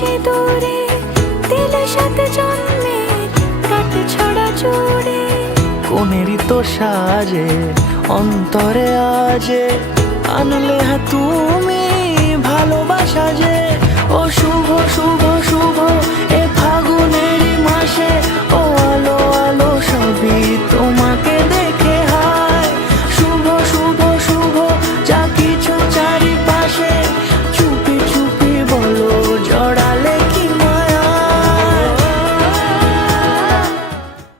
সিঁদুরে দিলে সাথে জন্মের রাত ছড়া জুড়ে। কোনেরই তো সাজে অন্তরে আজে আনলে তুমি ভালোবাসা যে। ও শুভ শুভ শুভ এ ফাগুনেরই মাসে